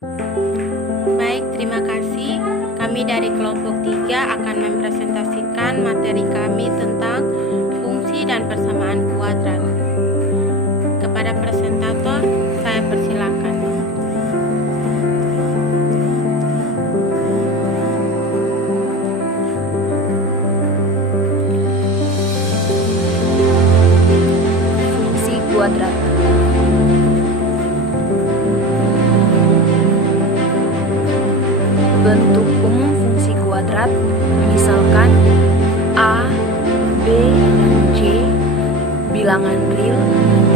Baik, terima kasih. Kami dari kelompok 3 akan mempresentasikan materi kami tentang fungsi dan persamaan kuadrat. Kepada presentator, saya persilakan. Fungsi kuadrat. Bentuk umum fungsi kuadrat, misalkan A, B, dan C bilangan real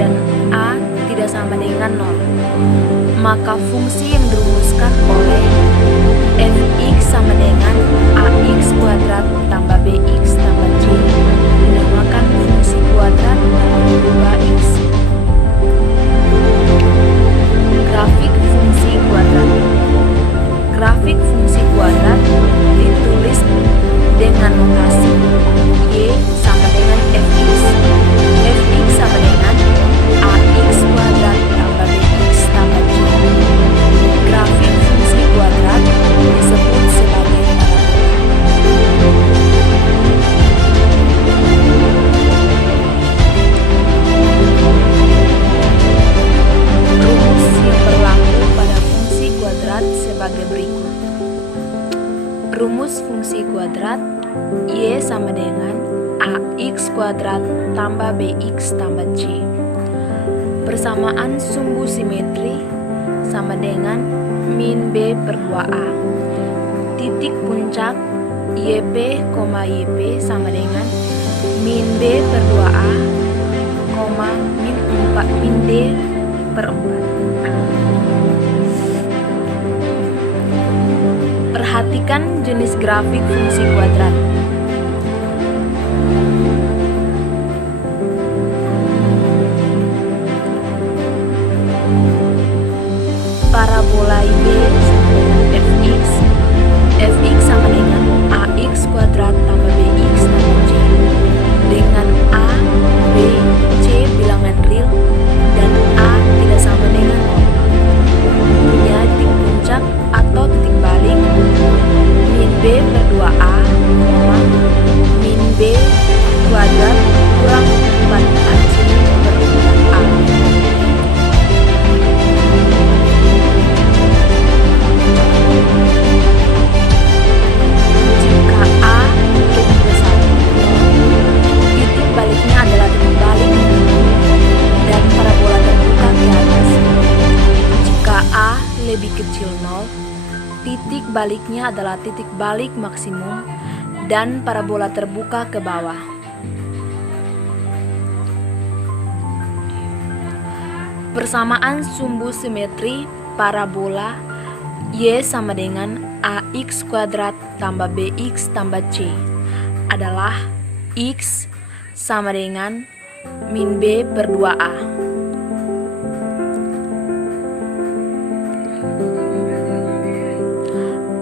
dan A tidak sama dengan 0, maka fungsi yang dirumuskan oleh fx sama dengan ax kuadrat tambah bx tambah c dinamakan fungsi kuadrat dalam 2x. Grafik fungsi kuadrat. Grafik fungsi kuadrat ditulis dengan notasi y sama dengan fx. Fx sama dengan ax kuadrat tambah bx tambah c. Grafik fungsi kuadrat disebut sebagai parabola. Rumus yang berlaku pada fungsi kuadrat sebagai berikut. Rumus fungsi kuadrat y sama dengan ax kuadrat tambah bx tambah c. Persamaan sumbu simetri sama dengan min b per 2a. Titik puncak yp, yp sama dengan min b per 2a, min d per 4. Perhatikan jenis grafik fungsi kuadrat. Parabola y sama dengan fx. Fx sama dengan ax kuadrat tambah bx tambah c. Dengan a, b, c bilangan real dan a tidak sama dengan 0. Punya titik puncak atau titik balik min b per 2a, min b kuadrat kurang 4ac per 4a. Jika a lebih besar, titik baliknya adalah titik balik dan parabola terbuka ke atas. Jika a lebih kecil 0, titik baliknya adalah titik balik maksimum dan parabola terbuka ke bawah. Persamaan sumbu simetri parabola y sama dengan ax kuadrat tambah bx tambah c adalah x sama dengan min b per 2a.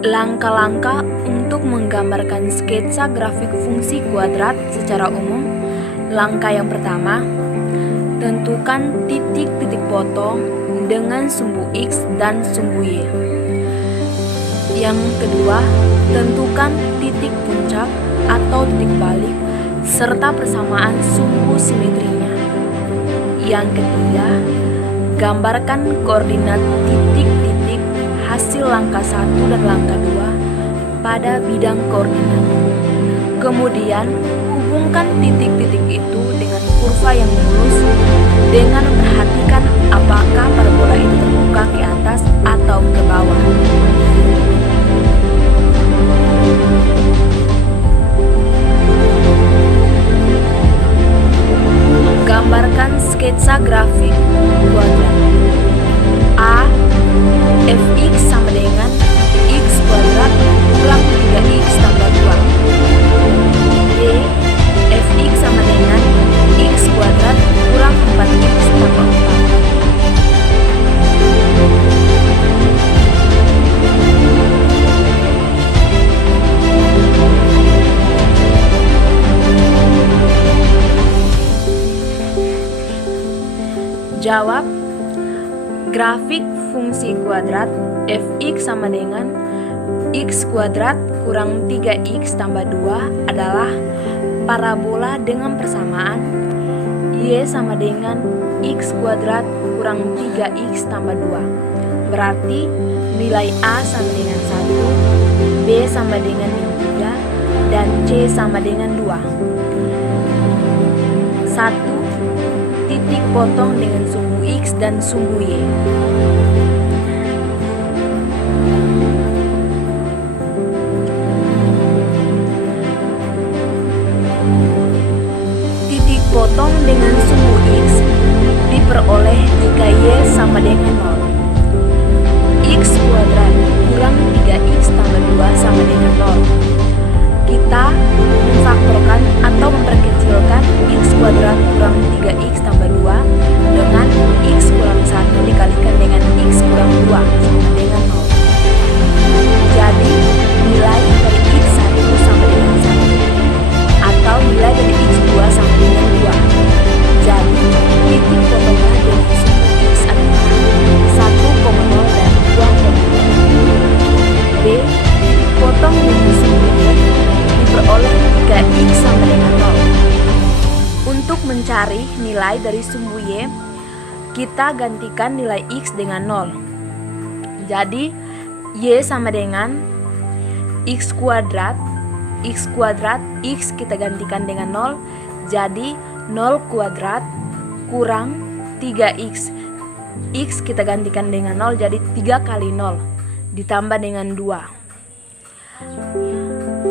Langkah-langkah untuk menggambarkan sketsa grafik fungsi kuadrat secara umum. Langkah yang pertama, tentukan titik-titik potong dengan sumbu x dan sumbu y. Yang kedua, tentukan titik puncak atau titik balik serta persamaan sumbu simetrinya. Yang ketiga, gambarkan koordinat titik-titik hasil langkah 1 dan langkah 2 pada bidang koordinat. Kemudian, hubungkan titik-titik itu dengan kurva yang lurus dengan memperhatikan apakah parabola itu terbuka ke atas atau ke bawah. Gambarkan sketsa grafik kuadrat. A. Fx sama dengan x kuadrat kurang 3x tambah 2. B. Fx sama dengan x kuadrat kurang 4x tambah 4. Jawab. Grafik fungsi kuadrat fx sama dengan x kuadrat kurang 3x tambah 2 adalah parabola dengan persamaan y sama dengan x kuadrat kurang 3x tambah 2. Berarti nilai A sama dengan 1, B sama dengan min 3, dan C sama dengan 2. 1. Titik potong dengan sumbu X dan sumbu Y. Titik potong dengan sumbu X diperoleh jika Y sama dengan 0. X kuadrat kurang 3x tambah 2 sama dengan 0. Kita memfaktorkan atau memperkecilkan x kuadrat kurang 3x tambah 2 dengan x kurang 1 dikalikan dengan x kurang 2 sama dengan 0. Jadi nilai dari x1 sama dengan 1 atau nilai dari x2 sama dengan 2. Jadi titik potongnya dengan sumbu x adalah 1,0 dan 2,0. B. Titik potong dengan sumbu y diperoleh jika x sama dengan 0. Untuk mencari nilai dari sumbu y, kita gantikan nilai x dengan 0. Jadi y sama dengan x kuadrat x kita gantikan dengan 0. Jadi 0 kuadrat kurang 3x. X kita gantikan dengan 0, jadi 3 kali 0 ditambah dengan 2.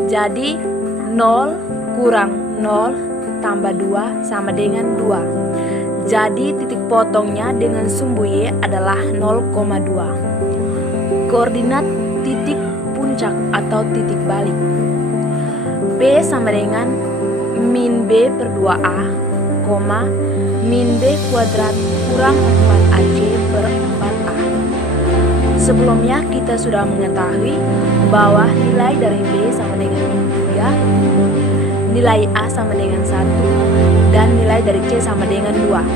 Jadi 0 kurang 0 tambah 2 sama dengan 2. Jadi titik potongnya dengan sumbu y adalah 0,2. Koordinat titik puncak atau titik balik. P sama dengan min B per 2A, min B kuadrat kurang 4AC per 4A. Sebelumnya kita sudah mengetahui bahwa nilai dari B sama dengan min 3, nilai A sama dengan 1, dan nilai dari C sama dengan 2.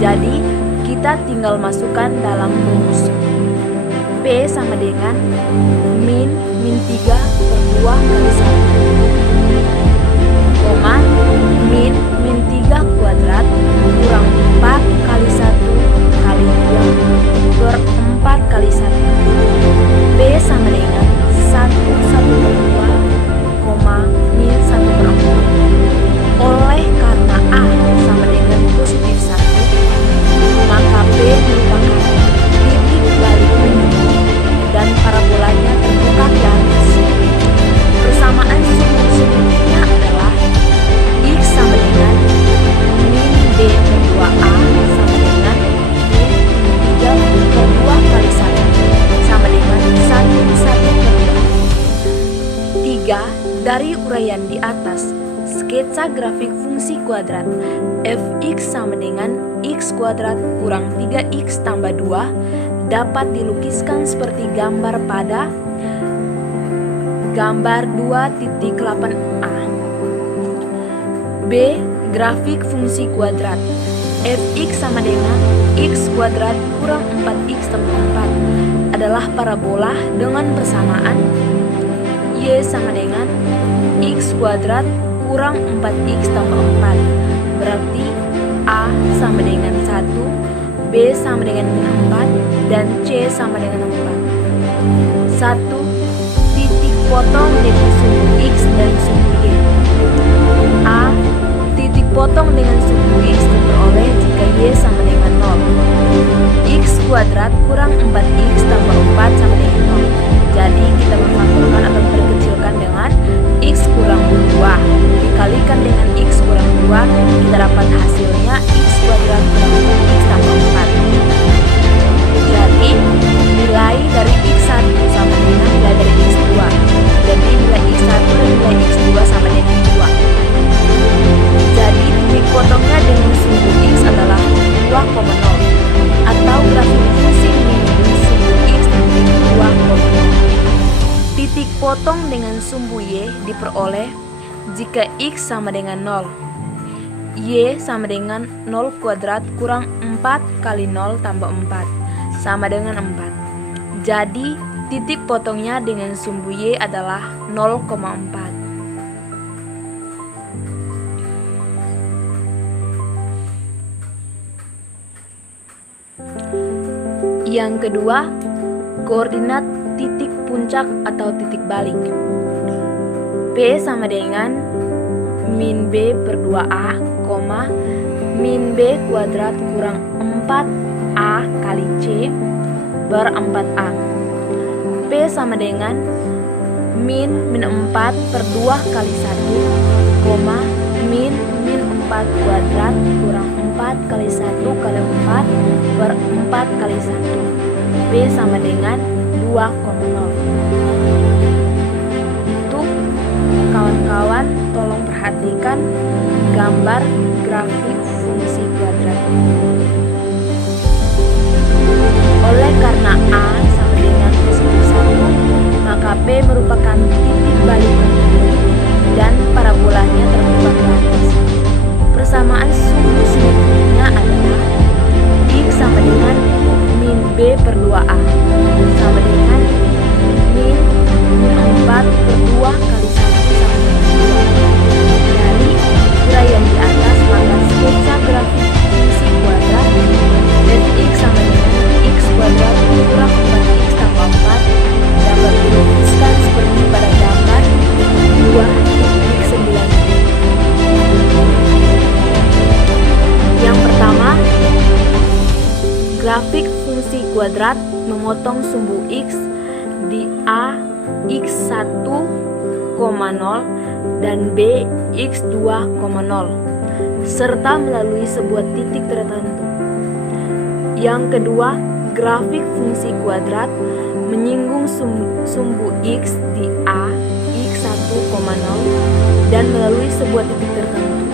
Jadi kita tinggal masukkan dalam rumus. P sama dengan min 3 per 2 kali 1, min 3 kuadrat kurang 4 kali 1 kali 2 per 4 kali 1. B sama dengan 1 per 2, min 1 per 4. Oleh karena A sama dengan positif 1, maka B merupakan titik balik menuju dan parabolanya terbuka ke atas. Persamaan sumbu-sumbunya adalah x sama dengan min B per 2A sama dengan min 3 per 2 kali 1 sama dengan 1 per 2. 3. Dari uraian di atas, sketsa grafik fungsi kuadrat fx sama dengan x kuadrat kurang 3x tambah 2 dapat dilukiskan seperti gambar pada gambar 2.8a. B. Grafik fungsi kuadrat fx sama dengan x kuadrat kurang 4x tambah 4 adalah parabola dengan persamaan y sama dengan x kuadrat kurang 4x tambah 4. Berarti A sama dengan 1, B sama dengan 4, dan C sama dengan 4. 1. Titik potong dengan sumbu x dan sumbu y. A. Titik potong dengan sumbu x diperoleh jika y sama dengan 0. X kuadrat kurang 4x tambah 4 sama dengan 0. Jadi kita memfaktorkan atau memperkecilkan dengan x kurang 2 dikalikan dengan x kurang 2, kita dapat hasilnya x kuadrat kurang 4x tambah 4. Jadi nilai dari x1 sama dengan nilai dari x2. Jadi nilai x1 dan nilai x2 sama dengan 2. Jadi titik potongnya dengan sumbu x adalah 2,0 atau grafik fungsi minus sumbu x dengan 2,0. Titik potong dengan sumbu y diperoleh jika x sama dengan 0. Y sama dengan 0 kuadrat kurang 4 kali 0 tambah 4 sama dengan 4. Jadi, titik potongnya dengan sumbu Y adalah 0,4. Yang kedua, koordinat titik puncak atau titik balik. P sama dengan min B per 2A, min B kuadrat kurang 4A kali C per 4A. P sama dengan min 4 per 2 kali 1, min 4 kuadrat kurang 4 kali 1 kali 4 per 4 kali 1. P sama dengan 2,0. Untuk kawan-kawan, tolong perhatikan gambar grafik fungsi kuadrat. Oleh karena A sama dengan positif 1, maka P merupakan titik balik dan parabolanya terbuka ke atas. Persamaan sumbu simetriknya adalah X sama dengan min B per 2A sama dengan min 4 per 2 kali 1 sama dengan 2. Dari uraian di atas, maka sketsa grafik fungsi kuadrat dan X sama dengan X kuadrat kurang 4X tambah 4 dapat dirumuskan seperti pada gambar 2.9. Yang pertama, grafik fungsi kuadrat memotong sumbu X di A X1,0 dan B X2,0 serta melalui sebuah titik tertentu. Yang kedua, grafik fungsi kuadrat menyinggung sumbu X di A X1,0 dan melalui sebuah titik tertentu.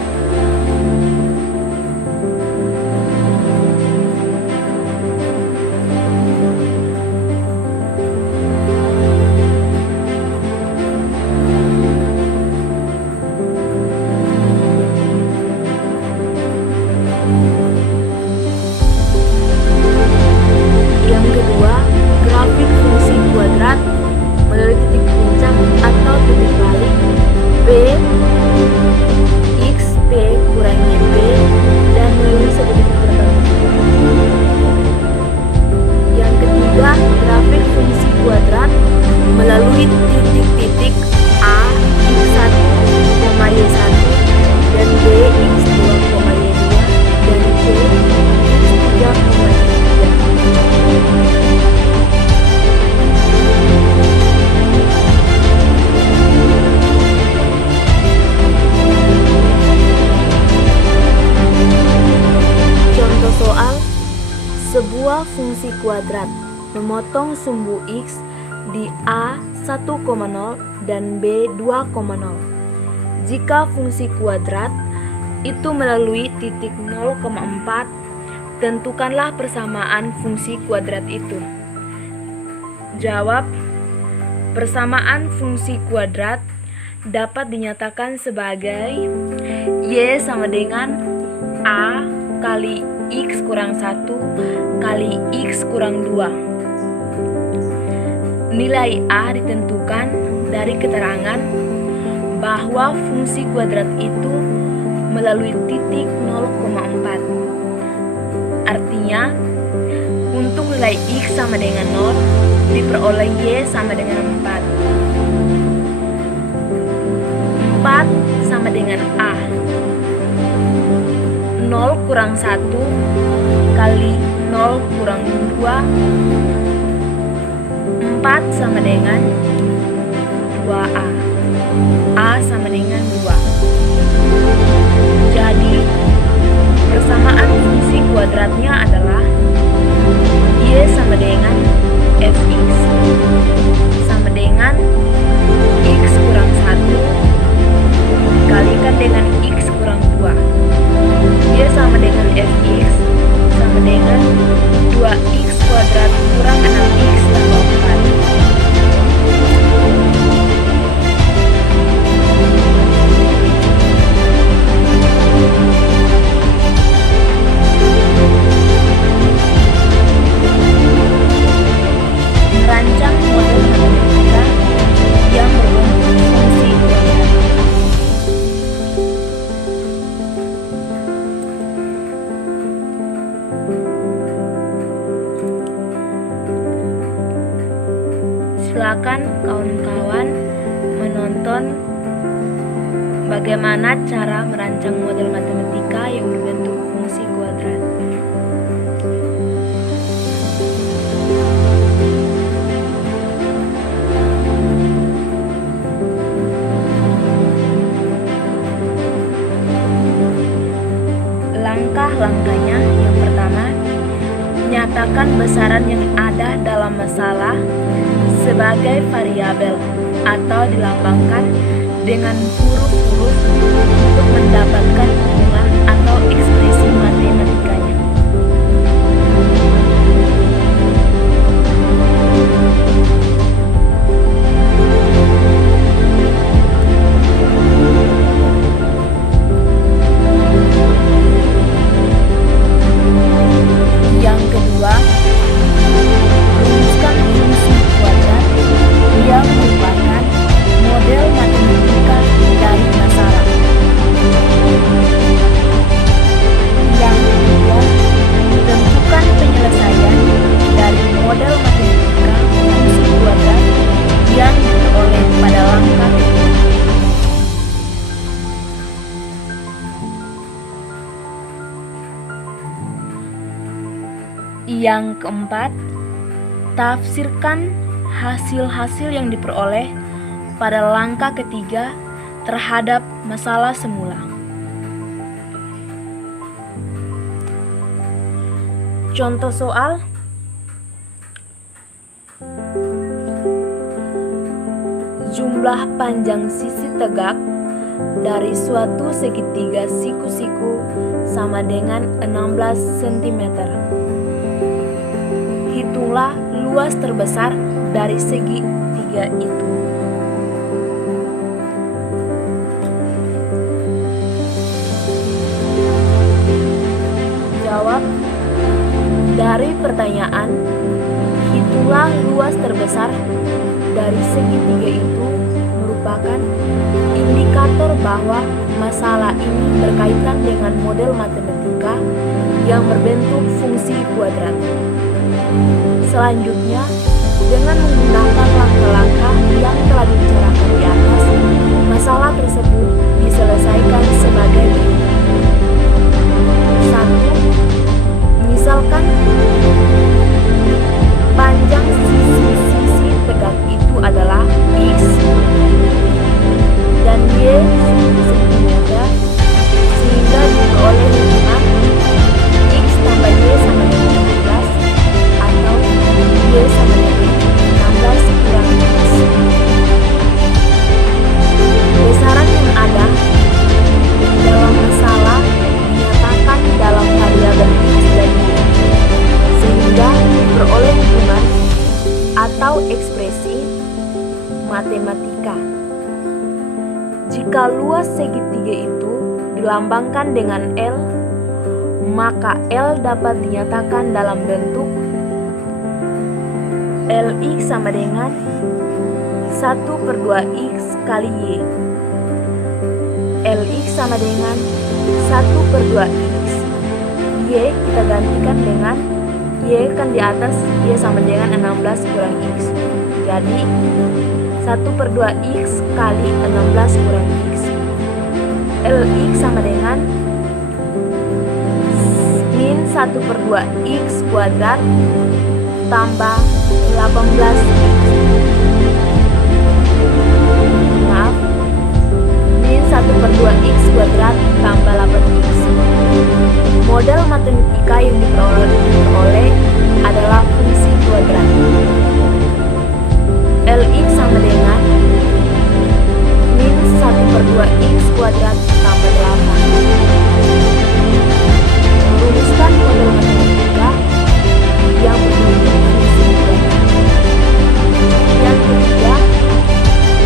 Melalui titik-titik A X1, Y1 dan B X2, Y2 dan C X3, Contoh soal, sebuah fungsi kuadrat memotong sumbu X di A 1,0 dan B 2,0. Jika fungsi kuadrat itu melalui titik 0,4, tentukanlah persamaan fungsi kuadrat itu. Jawab, persamaan fungsi kuadrat dapat dinyatakan sebagai Y sama dengan A kali X kurang 1 kali X kurang 2. Nilai A ditentukan dari keterangan bahwa fungsi kuadrat itu melalui titik 0,4. Artinya, untuk nilai X sama dengan 0 diperoleh Y sama dengan 4. 4 sama dengan A. 0 kurang 1 kali 0 kurang 2, 4 sama dengan 2A. A sama dengan 2. Jadi, persamaan fungsi kuadratnya adalah Y sama dengan Fx sama dengan X kurang 1 dikalikan dengan X kurang 2. Y sama dengan Fx sama dengan 2X kuadrat kurang 6X tambah 4. Silakan kawan-kawan menonton bagaimana cara merancang model matematika yang berbentuk fungsi kuadrat. Langkah-langkahnya, yang pertama, nyatakan besaran yang ada dalam masalah sebagai variabel atau dilambangkan dengan huruf-huruf untuk mendapatkan hubungan atau ekspresi matematikanya. Yang kedua, rumuskan fungsi kuadrat yang merupakan model matematika dari masalah. Yang ketiga, tentukan penyelesaian dari model matematika fungsi kuadrat yang diperoleh pada langkah kedua. Yang keempat, tafsirkan hasil-hasil yang diperoleh pada langkah ketiga terhadap masalah semula. Contoh soal: jumlah panjang sisi tegak dari suatu segitiga siku-siku sama dengan 16 cm. Hitunglah luas terbesar dari segitiga itu. Jawab dari pertanyaan, hitunglah luas terbesar dari segitiga itu merupakan indikator bahwa masalah ini berkaitan dengan model matematika yang berbentuk fungsi kuadrat. Selanjutnya, dengan menggunakan langkah-langkah yang telah dibicarakan di atas, masalah tersebut diselesaikan sebagai berikut. 1. Misalkan panjang sisi tegak itu adalah X dan Y cm, sehingga diperoleh hubungan X tambah Y sama dengan 16 atau Y sama dengan 16 kurang X. Besaran yang ada dalam masalah dinyatakan dalam variabel X dan Y, sehingga diperoleh hubungan atau ekspresi matematika. Jika luas segitiga itu dilambangkan dengan L, maka L dapat dinyatakan dalam bentuk Lx sama dengan 1/2x kali Y. Lx sama dengan 1/2x. Y kita gantikan dengan Y kan di atas, Y sama dengan 16 kurang X. Jadi 1/2x kali 16 kurang X. Lx sama dengan min 1/2x kuadrat tambah 18x. Maaf, min 1/2x kuadrat tambah 8x. Model matematika yang diperoleh adalah fungsi kuadrat. Lx sama dengan min 1/2x kuadrat tambah 8. Merumuskan model matematika yang berbentuk fungsi kuadrat. Yang ketiga,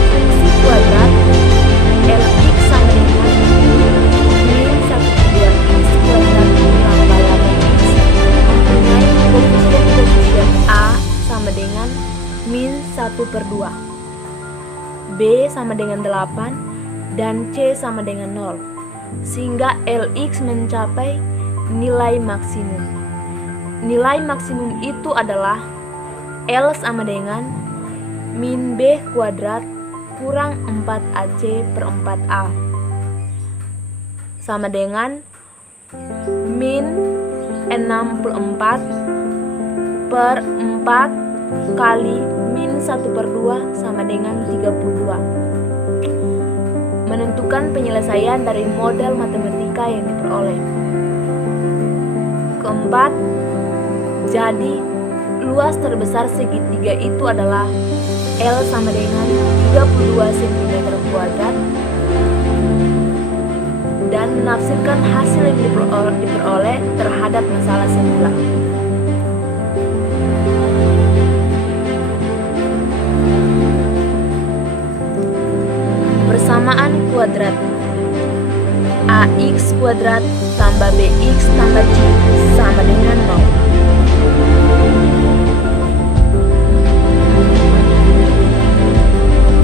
fungsi kuadrat Lx sama dengan min 1/2x kuadrat tambah 8x mempunyai koefisien A sama dengan min 1/2, B sama dengan 8, dan C sama dengan 0, sehingga Lx mencapai nilai maksimum. Nilai maksimum itu adalah L sama dengan min B kuadrat kurang 4AC per 4A sama dengan min 64 per 4 kali min 1/2 sama dengan 32. Menentukan penyelesaian dari model matematika yang diperoleh. Keempat, jadi luas terbesar segitiga itu adalah L sama dengan 32 cm kuadrat, dan menafsirkan hasil yang diperoleh terhadap masalah semula. Persamaan kuadrat AX kuadrat tambah BX tambah C sama dengan 0.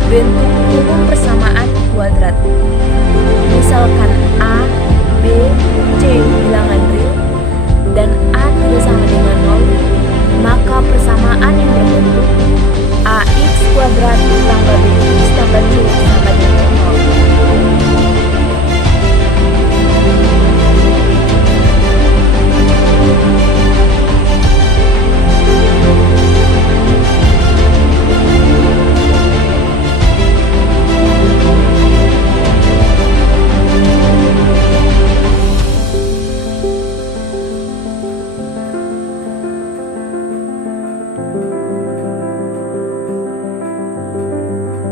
Bentuk umum persamaan kuadrat. Misalkan A, B, C bilangan real dan A tidak sama dengan 0, maka persamaan yang berbentuk AX kuadrat tambah BX tambah C sama dengan 0.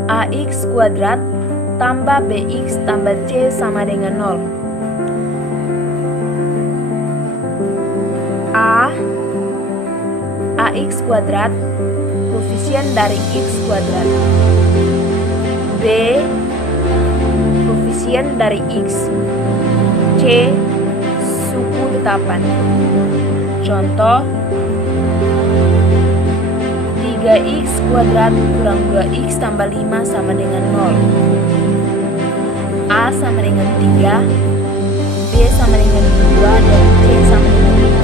AX kuadrat tambah BX tambah C sama dengan 0. AX kuadrat koefisien dari X kuadrat. B koefisien dari X. C suku tetapan. Contoh 3x kuadrat kurang 2x tambah 5 sama dengan 0. A sama dengan 3, B sama dengan 2, dan C sama dengan 5.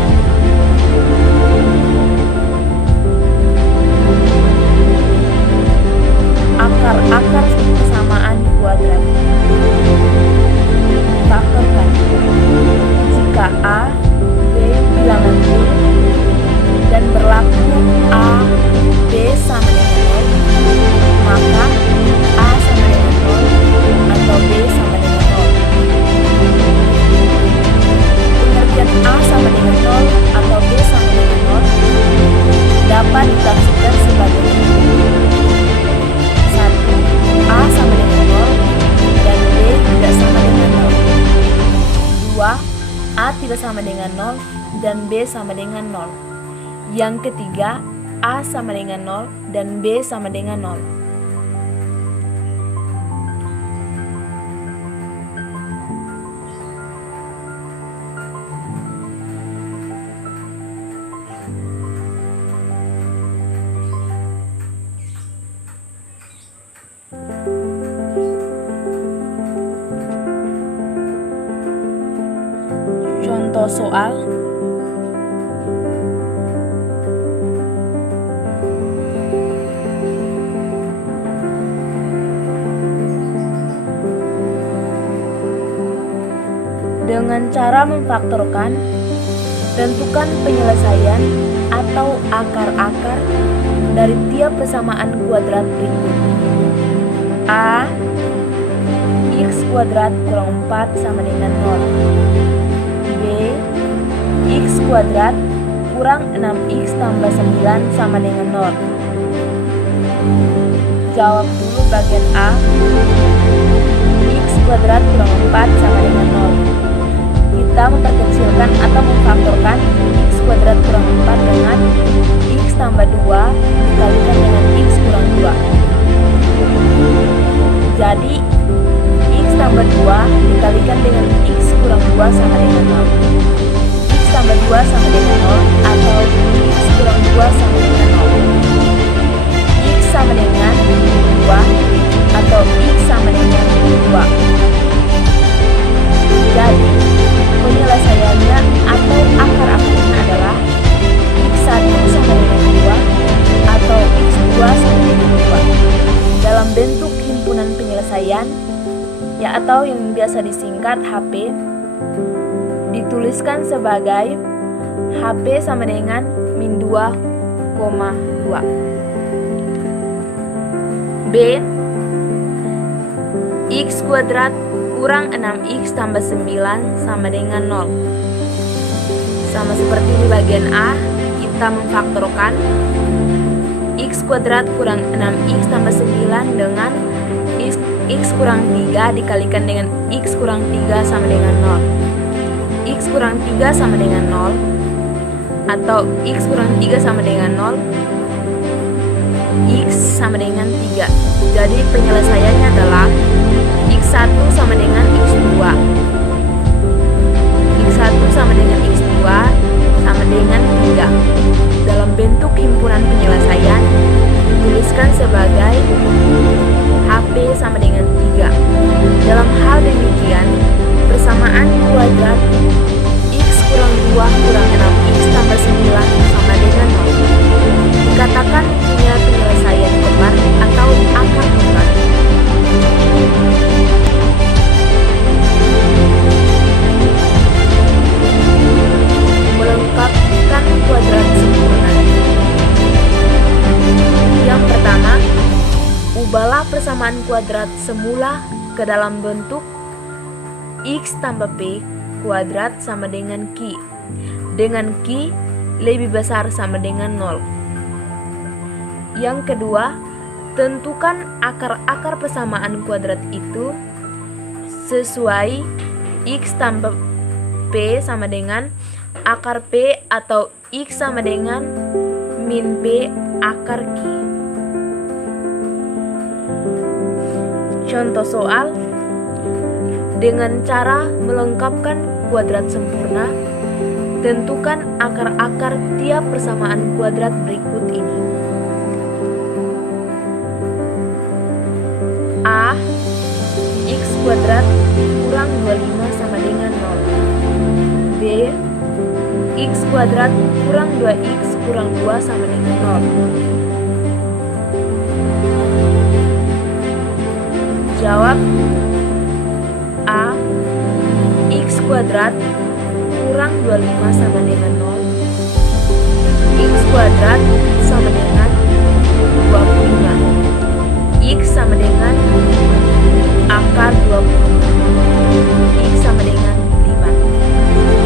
Akar-akar persamaan kuadrat. Faktorkan. Jika A, B bilangan real dan berlaku A, B sama dengan 0, maka A sama dengan 0 atau B sama dengan 0. Pengertian A sama dengan 0 atau B sama dengan 0 dapat ditafsirkan sebagai berikut. 1. A sama dengan 0 dan B tidak sama dengan 0. 2. A tidak sama dengan 0 dan B sama dengan 0. Yang ketiga, A sama dengan 0 dan B sama dengan 0. Contoh soal. Dengan cara memfaktorkan, tentukan penyelesaian atau akar-akar dari tiap persamaan kuadrat berikut. A. X kuadrat kurang 4 sama dengan 0. B. X kuadrat kurang 6x tambah 9 sama dengan 0. Jawab dulu bagian A. X kuadrat kurang 4 sama dengan 0. Kita memperkecilkan atau memfaktorkan x kuadrat kurang 4 dengan x tambah 2 dikalikan dengan x kurang 2. Jadi x tambah 2 dikalikan dengan x kurang 2 sama dengan 0. X tambah 2 sama dengan 0 atau x kurang 2 sama dengan 0. X sama dengan 2 atau x sama dengan 2. Jadi penyelesaiannya atau akar-akarnya adalah x1 sama dengan 2 atau x2 sama dengan bentuk himpunan penyelesaian, ya atau yang biasa disingkat HP, dituliskan sebagai HP sama dengan min 2,2. B. X kuadrat kurang 6x tambah 9 sama dengan 0. Sama seperti di bagian A, kita memfaktorkan x kuadrat kurang 6x tambah 9 dengan x kurang 3 dikalikan dengan x kurang 3 sama dengan 0. X kurang 3 sama dengan 0 atau x kurang 3 sama dengan 0, x sama dengan 3. Jadi penyelesaiannya adalah x1 sama dengan x2. x1 sama dengan x2 sama dengan 3. Dalam bentuk himpunan penyelesaian dituliskan sebagai HP sama dengan 3. Dalam hal demikian, persamaan kuadrat x kurang 2 kurang 6x tambah 9 sama dengan 0 dikatakan punya penyelesaian kembar atau akar kembar. Melengkapkan kuadrat sempurna. Yang pertama, ubahlah persamaan kuadrat semula ke dalam bentuk x tambah p kuadrat sama dengan q, dengan q lebih besar sama dengan 0. Yang kedua, tentukan akar-akar persamaan kuadrat itu sesuai x tambah p sama dengan akar p atau x sama dengan min p akar q. Contoh soal dengan cara melengkapkan kuadrat sempurna, tentukan akar-akar tiap persamaan kuadrat berikut ini. A. X kuadrat kurang 25 sama dengan 0. B. X kuadrat kurang 2x kurang 2 sama dengan 0. Jawab A. X kuadrat kurang 25 sama dengan 0. X kuadrat sama dengan 25. X sama dengan akar 20. X sama dengan 5.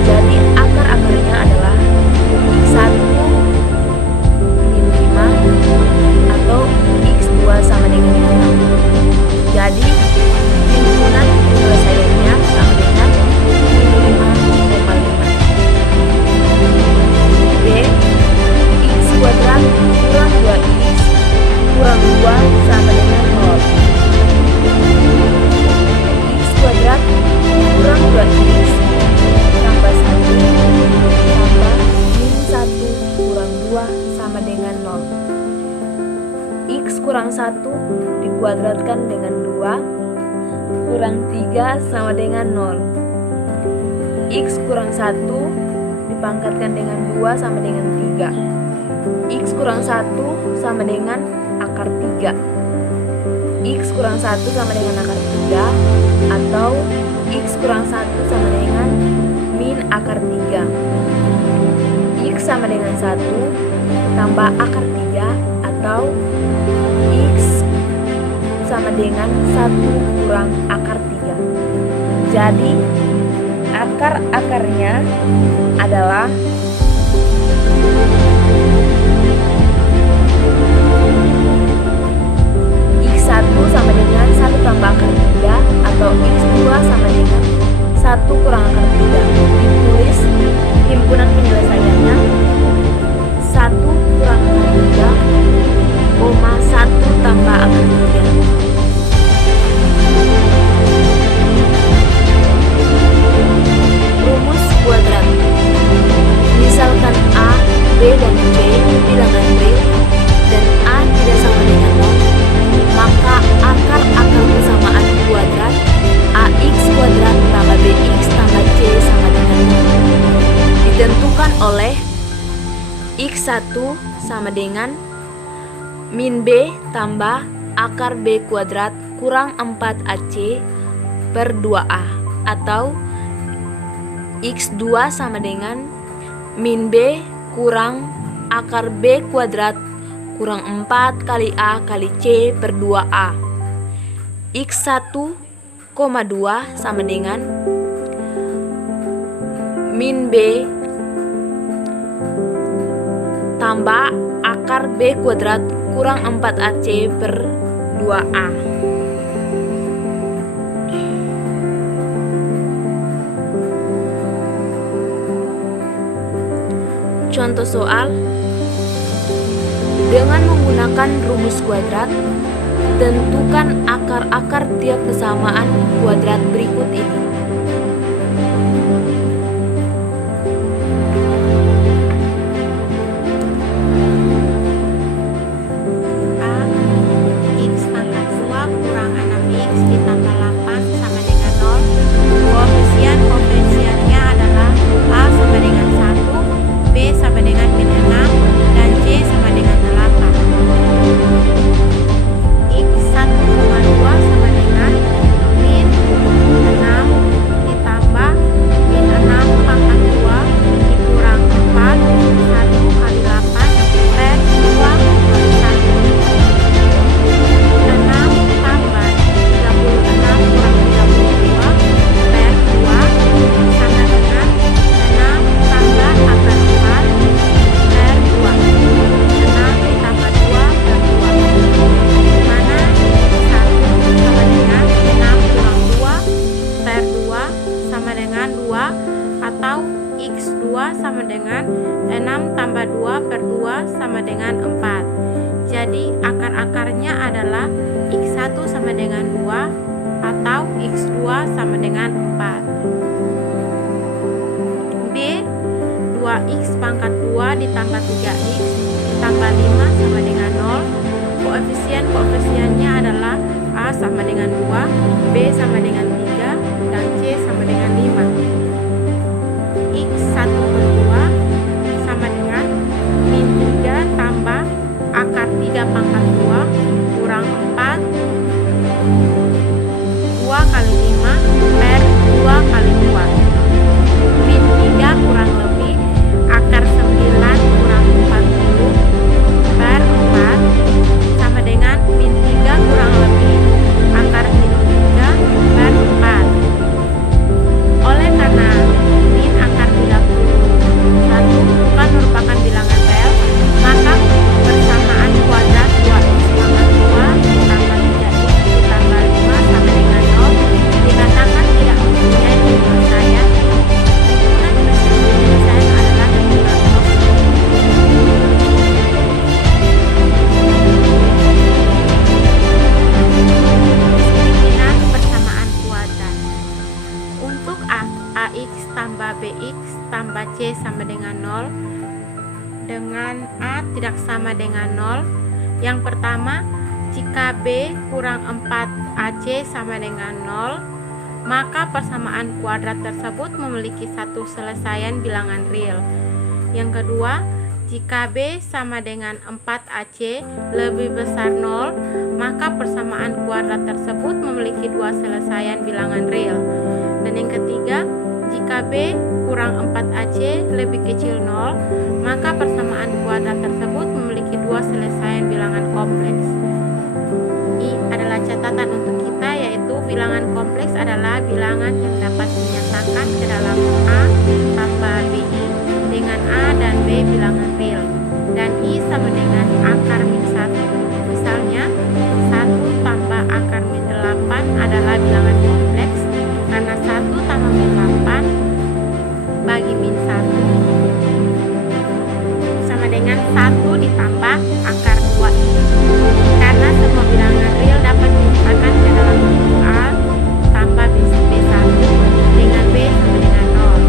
Jadi akar-akarnya adalah x1 min 5 atau x2 sama dengan 5. Jadi himpunan penyelesaiannya sama dengan min 5,5. B. X kuadrat kurang 2x kurang 2 sama dengan 0. X kuadrat kurang 2x tambah 1 tambah min 1 kurang 2 sama dengan 0. X kurang 1 dikuadratkan dengan 2 kurang 3 sama dengan 0. X kurang 1 dipangkatkan dengan 2 sama dengan 3. X kurang 1 sama dengan akar 3. X kurang 1 sama dengan akar 3 atau X kurang 1 sama dengan min akar 3. X sama dengan 1 tambah akar 3 atau X sama dengan 1 kurang akar 3. Jadi akar-akarnya adalah X1 sama dengan 1 tambah akar 3 atau X2 sama dengan 1 kurang akar 3. Ditulis himpunan penyelesaiannya 1 kurang akar 3, 1 tambah akar 3. Rumus kuadrat. Misalkan A, B, dan C bilangan real dan A tidak sama dengan 0, maka akar-akar persamaan kuadrat AX kuadrat tambah BX tambah C sama dengan 0 ditentukan oleh X1 sama dengan min B tambah akar B kuadrat kurang 4AC per 2A, atau X2 sama dengan min B kurang akar B kuadrat kurang 4 kali A kali C per 2A. X1,2 sama dengan min B tambah akar B kuadrat kurang 4AC per 2A. Contoh soal. Dengan menggunakan rumus kuadrat, tentukan akar-akar tiap persamaan kuadrat berikut ini. A. X pangkat 2 kurang 6X ditambah 8 sama dengan 0. Koefisiennya adalah A sama dengan 1, B sama dengan min 6, dan C sama dengan 8. X1,2 sama dengan min 6 ditambah min 6 pangkat 2 dikurang 4, 1 kali 8 per 2 kali 1. 6 tambah 36 kurang 32 per 2 sama dengan 6 tambah akar 4 per 2. 6 ditambah 2 per 2, di mana 1 sama dengan 6 kurang 2 per 2 sama dengan 2, atau X2 sama dengan 6 tambah 2 per 2 sama dengan 4. Jadi akar-akarnya adalah X1 sama dengan 2 atau X2 sama dengan 4. B. 2X pangkat 2 ditambah 3X ditambah 5 sama dengan 0. Koefisiennya adalah A sama dengan 2, B sama dengan 3, dan C sama dengan 5. X1,2 sama dengan min 3 tambah akar 3 pangkat 2 kurang 4 2 kali 5 per 2 kali 2. Min 3 kurang lebih akar 9 kurang 40 per 4 sama dengan min 3 kurang lebih akar min 3 per 4. Oleh karena min akar 31 bukan merupakan bilangan real, maka persamaan kuadrat 2X pangkat 2 ditambah 3X ditambah 5 sama dengan 0 dikatakan tidak mempunyai penyelesaian. Himpunan penyelesaian adalah himpunan kosong. Diskriminan persamaan kuadrat. Untuk AX tambah BX tambah C sama dengan 0 dengan A tidak sama dengan 0. Yang pertama, jika B kurang 4AC sama dengan 0, maka persamaan kuadrat tersebut memiliki satu selesaian bilangan real. Yang kedua, jika B sama dengan 4AC lebih besar 0, maka persamaan kuadrat tersebut memiliki dua selesaian bilangan real. Dan yang ketiga, jika B kurang 4AC lebih kecil 0, maka persamaan kuadrat tersebut memiliki dua selesaian bilangan kompleks. I adalah catatan untuk kita, yaitu bilangan kompleks adalah bilangan yang dapat dinyatakan ke dalam A tambah BI dengan A dan B bilangan real, dan I sama dengan akar min 1. Misalnya 1 tambah akar min 8 adalah bilangan kompleks karena 1 tambah min 8 bagi min 1 sama dengan 1 ditambah akar 2I. Karena semua bilangan real dapat dinyatakan ke dalam bentuk A tambah B1 dengan B sama dengan 0,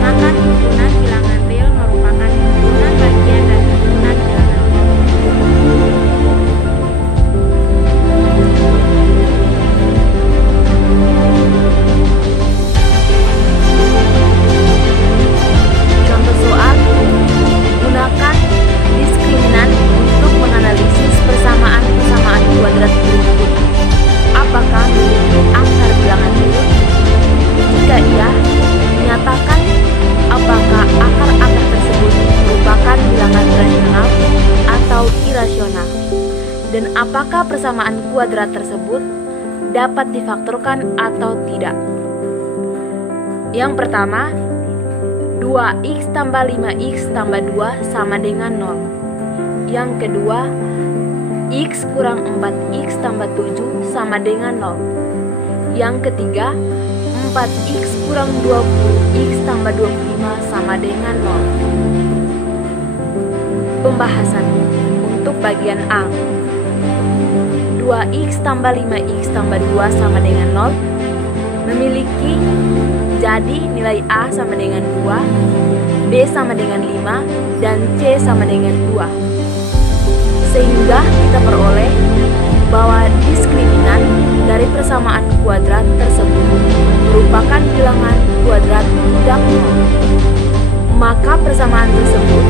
maka himpunan bilangan real merupakan himpunan bagian dari himpunan bilangan kompleks. Contoh soal. Gunakan diskriminan untuk maka persamaan kuadrat tersebut dapat difaktorkan atau tidak. Yang pertama, 2x tambah 5x tambah 2 sama dengan 0. Yang kedua, x kurang 4x tambah 7 sama dengan 0. Yang ketiga, 4x kurang 20x tambah 25 sama dengan 0. Pembahasan untuk bagian A. 2x tambah 5x tambah 2 sama dengan 0 memiliki, jadi nilai A sama dengan 2, B sama dengan 5, dan C sama dengan 2. Sehingga kita peroleh bahwa diskriminan dari persamaan kuadrat tersebut merupakan bilangan kuadrat tidak nol. Maka persamaan tersebut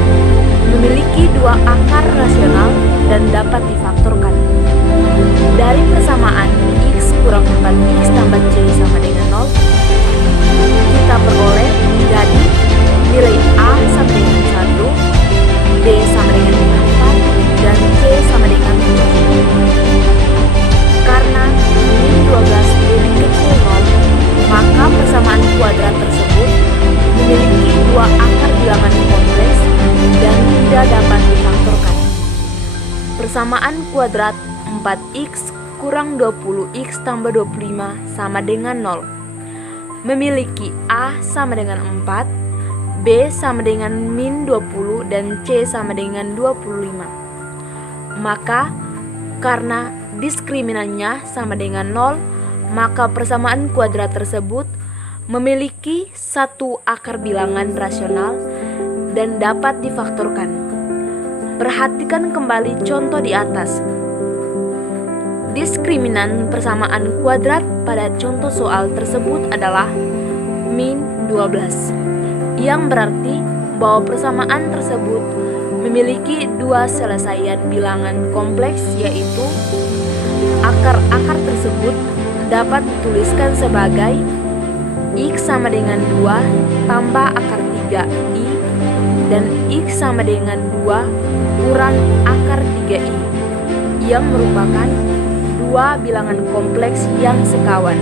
memiliki dua akar rasional dan dapat difaktorkan. Dari persamaan x kurang 4x tambah c sama dengan 0, kita peroleh jadi nilai A sama dengan 1, B sama dengan 4, dan C sama dengan 7. Karena min 12 lebih kecil 0, maka persamaan kuadrat tersebut memiliki dua akar bilangan kompleks dan tidak dapat difaktorkan. Persamaan kuadrat 4x kurang 20x tambah 25 sama dengan 0 memiliki A sama dengan 4, B sama dengan min 20, dan C sama dengan 25. Maka karena diskriminannya sama dengan 0, maka persamaan kuadrat tersebut memiliki satu akar bilangan rasional dan dapat difaktorkan. Perhatikan kembali contoh di atas. Diskriminan persamaan kuadrat pada contoh soal tersebut adalah min 12, yang berarti bahwa persamaan tersebut memiliki dua selesaian bilangan kompleks, yaitu akar-akar tersebut dapat dituliskan sebagai x sama dengan 2 tambah akar 3i dan x sama dengan 2 kurang akar 3i, yang merupakan dua bilangan kompleks yang sekawan.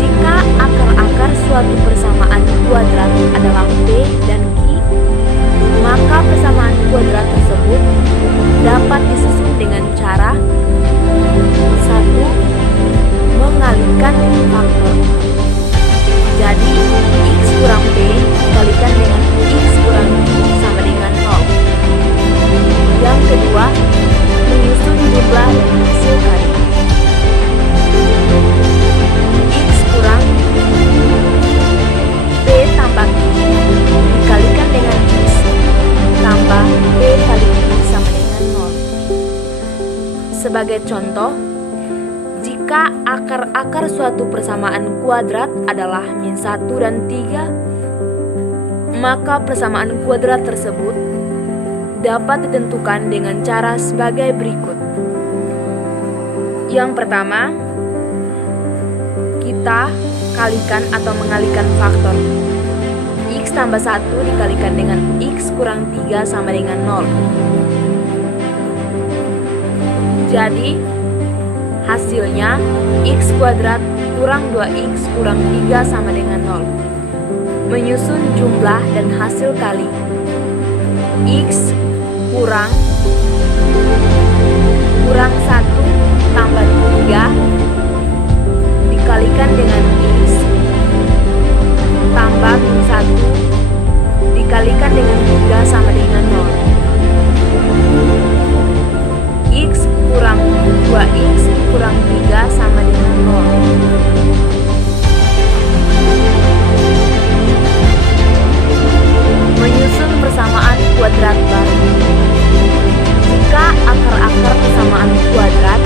Jika akar-akar suatu persamaan kuadrat adalah b dan q, maka persamaan kuadrat tersebut dapat disusun dengan cara 1. Mengalihkan faktor. Jadi x kurang b dikalikan dengan x kurang q sama dengan 0. Yang kedua, menyusun jumlah dan hasil kali. X kurang b tambah q dikalikan dengan x tambah b kali q sama dengan 0. Sebagai contoh, jika akar-akar suatu persamaan kuadrat adalah min 1 dan 3, maka persamaan kuadrat tersebut dapat ditentukan dengan cara sebagai berikut. Yang pertama, kita kalikan atau mengalihkan faktor. X tambah 1 dikalikan dengan x kurang 3 sama dengan 0. Jadi hasilnya x kuadrat kurang 2x kurang 3 sama dengan 0. Menyusun jumlah dan hasil kali. X kurang 1 tambah 3 dikalikan dengan x tambah 1 dikalikan dengan 3 sama dengan 0. X kurang 2x kurang 3 sama dengan 0. Menyusun persamaan kuadrat baru. Jika akar-akar persamaan kuadrat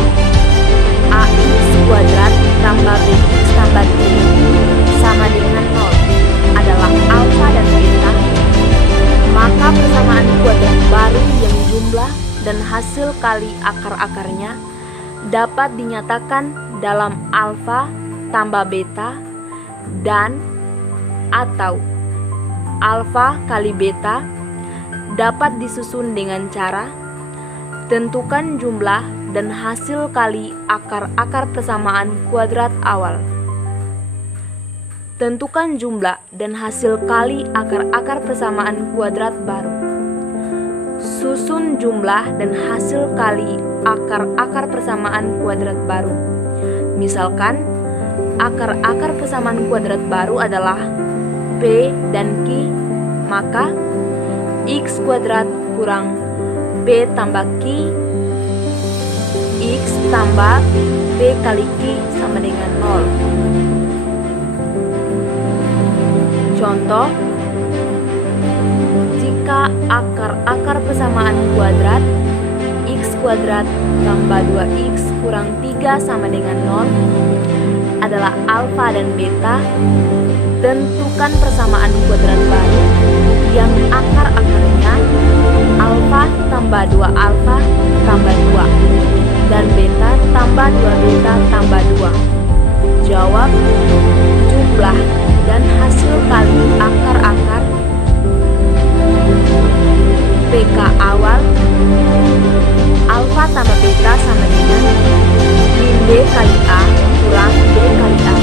ax kuadrat tambah bx tambah c sama dengan 0 adalah alfa dan beta, maka persamaan kuadrat baru yang jumlah dan hasil kali akar-akarnya dapat dinyatakan dalam alfa tambah beta dan atau alfa kali beta dapat disusun dengan cara tentukan jumlah dan hasil kali akar-akar persamaan kuadrat awal. Tentukan jumlah dan hasil kali akar-akar persamaan kuadrat baru. Susun jumlah dan hasil kali akar-akar persamaan kuadrat baru. Misalkan, akar-akar persamaan kuadrat baru adalah P dan Q, maka X kuadrat kurang P tambah Q, X tambah P kali Q sama dengan 0. Contoh, jika akar-akar persamaan kuadrat X kuadrat tambah 2X kurang 3 sama dengan 0 adalah alfa dan beta, tentukan persamaan kuadrat baru yang akar-akarnya alfa tambah 2 alfa tambah 2 dan beta tambah 2 beta tambah 2. Jawab, jumlah dan hasil kali akar-akar PK awal alfa tambah beta sama dengan min B kali A kurang B kali A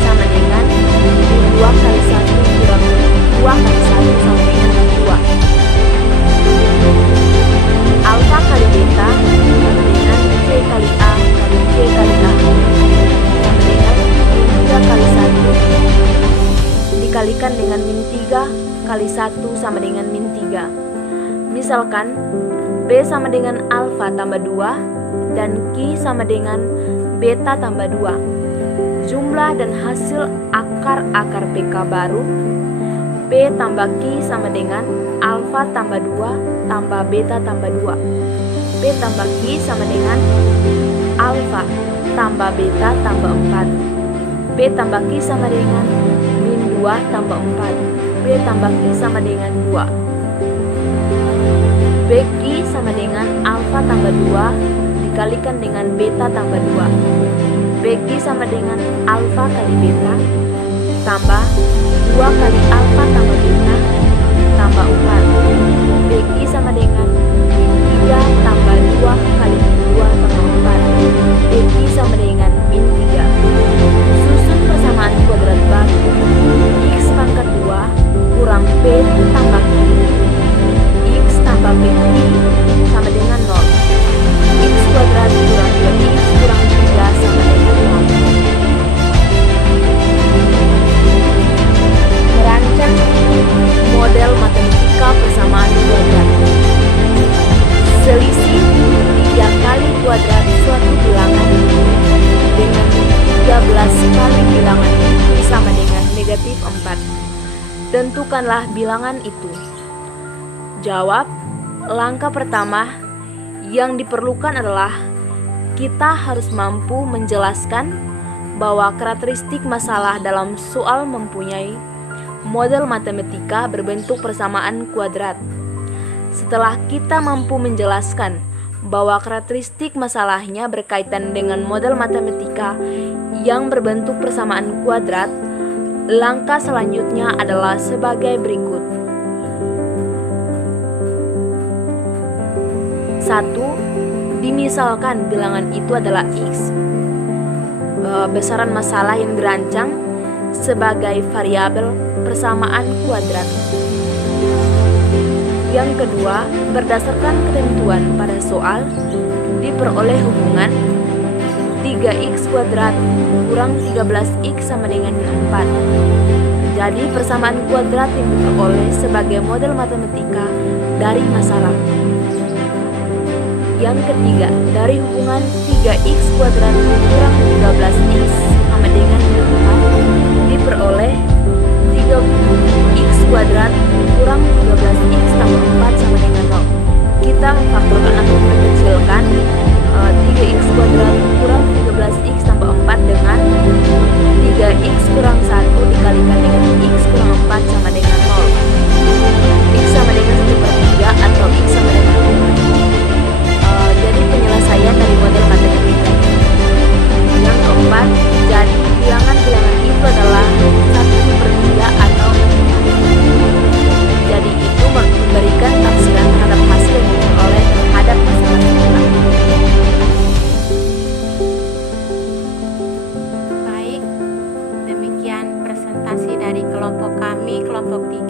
sama dengan min 2 kali 1 kurang 2 kali 1 sama dengan 2. Alfa kali beta sama dengan C kali A kali C kali A sama dengan min 3 kali 1 dikalikan dengan min 3 kali 1 sama dengan min 3. Misalkan B sama dengan alfa tambah 2 dan Q sama dengan beta tambah 2. Jumlah dan hasil akar-akar PK baru P tambah Q sama dengan alfa tambah 2 tambah beta tambah 2. P tambah Q sama dengan alfa tambah beta tambah 4. P tambah Q sama dengan min 2 tambah 4. P tambah Q sama dengan 2. BQ sama dengan alfa tambah 2 dikalikan dengan beta tambah 2. BQ sama dengan alfa kali beta tambah 2 kali alfa tambah beta tambah 4. BQ sama dengan 3 tambah 2 kali 2 tambah 4. BQ sama dengan min 3. Susun persamaan kuadrat baru X pangkat 2 kurang P tambah Q tambah P sama dengan 0. X kuadrat kurang 2X kurang 3 sama dengan 0. Merancang model matematika persamaan kuadrat. Selisih 3 kali kuadrat suatu bilangan dengan 13 kali bilangan itu sama dengan negatif 4. Tentukanlah bilangan itu. Jawab, langkah pertama yang diperlukan adalah kita harus mampu menjelaskan bahwa karakteristik masalah dalam soal mempunyai model matematika berbentuk persamaan kuadrat. Setelah kita mampu menjelaskan bahwa karakteristik masalahnya berkaitan dengan model matematika yang berbentuk persamaan kuadrat, langkah selanjutnya adalah sebagai berikut. 1. Dimisalkan bilangan itu adalah X. Besaran masalah yang dirancang sebagai variabel persamaan kuadrat. Yang kedua, berdasarkan ketentuan pada soal, diperoleh hubungan 3x kuadrat kurang 13x sama dengan 4. Jadi persamaan kuadrat yang diperoleh sebagai model matematika dari masalah. Yang ketiga, dari hubungan 3x kuadrat kurang 13x sama dengan 4 diperoleh 3x kuadrat kurang 13x tambah 4 sama dengan 0. Kita memfaktorkan atau mengecilkan 3x kuadrat kurang 13x tambah 4 dengan 3x kurang 1 dikalikan dengan x kurang 4 sama dengan 0. X sama dengan 1/3 atau x sama dengan 5. Jadi penyelesaian dari model matematika. Yang keempat, jadi bilangan-bilangan itu adalah 1 kelompok 3